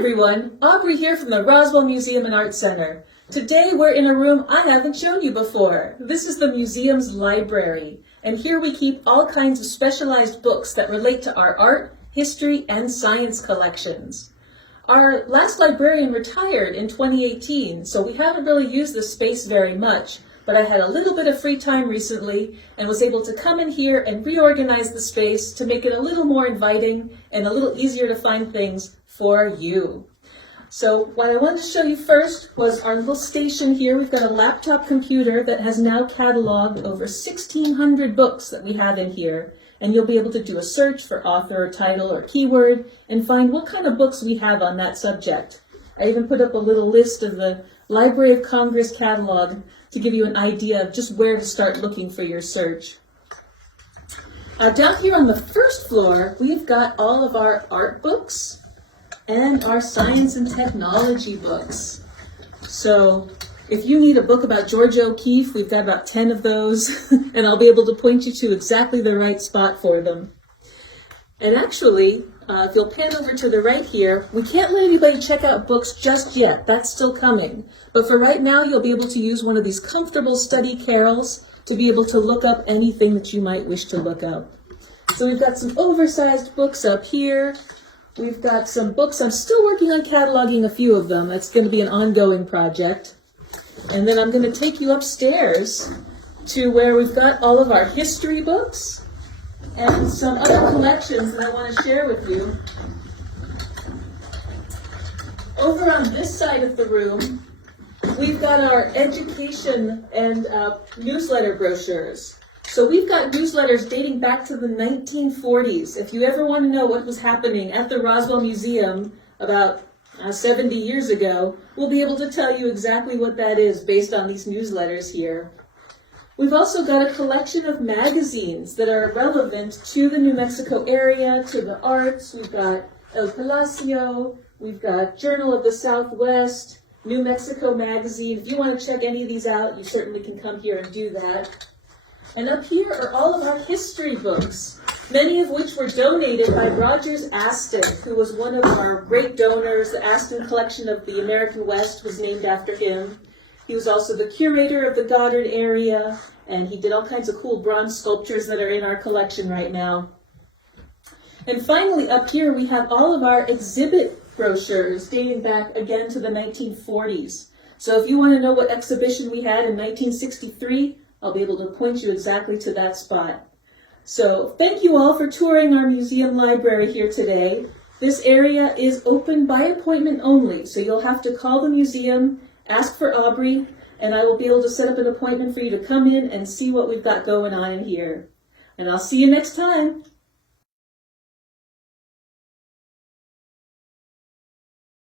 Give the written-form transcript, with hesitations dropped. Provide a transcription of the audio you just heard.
everyone, Aubrey here from the Roswell Museum and Art Center. Today we're in a room I haven't shown you before. This is the museum's library, and here we keep all kinds of specialized books that relate to our art, history, and science collections. Our last librarian retired in 2018, so we haven't really used this space very much, but I had a little bit of free time recently and was able to come in here and reorganize the space to make it a little more inviting and a little easier to find things for you. So what I wanted to show you first was our little station here. We've got a laptop computer that has now cataloged over 1,600 books that we have in here, and you'll be able to do a search for author or title or keyword and find what kind of books we have on that subject. I even put up a little list of the Library of Congress catalog to give you an idea of just where to start looking for your search. Down here on the first floor, we've got all of our art books and our science and technology books. So if you need a book about George O'Keeffe, we've got about 10 of those, and I'll be able to point you to exactly the right spot for them. And actually, if you'll pan over to the right here, we can't let anybody check out books just yet. That's still coming. But for right now, you'll be able to use one of these comfortable study carrels to be able to look up anything that you might wish to look up. So we've got some oversized books up here. We've got some books. I'm still working on cataloging a few of them. That's going to be an ongoing project. And then I'm going to take you upstairs to where we've got all of our history books and some other collections that I want to share with you. Over on this side of the room, we've got our education and newsletter brochures. So we've got newsletters dating back to the 1940s. If you ever want to know what was happening at the Roswell Museum about 70 years ago, we'll be able to tell you exactly what that is based on these newsletters here. We've also got a collection of magazines that are relevant to the New Mexico area, to the arts. We've got El Palacio, we've got Journal of the Southwest, New Mexico Magazine. If you want to check any of these out, you certainly can come here and do that. And up here are all of our history books, many of which were donated by Rogers Aston, who was one of our great donors. The Aston collection of the American West was named after him. He was also the curator of the Goddard area, and he did all kinds of cool bronze sculptures that are in our collection right now. And finally, up here, we have all of our exhibit brochures dating back again to the 1940s. So if you want to know what exhibition we had in 1963, I'll be able to point you exactly to that spot. So thank you all for touring our museum library here today. This area is open by appointment only, so you'll have to call the museum, ask for Aubrey, and I will be able to set up an appointment for you to come in and see what we've got going on in here. And I'll see you next time.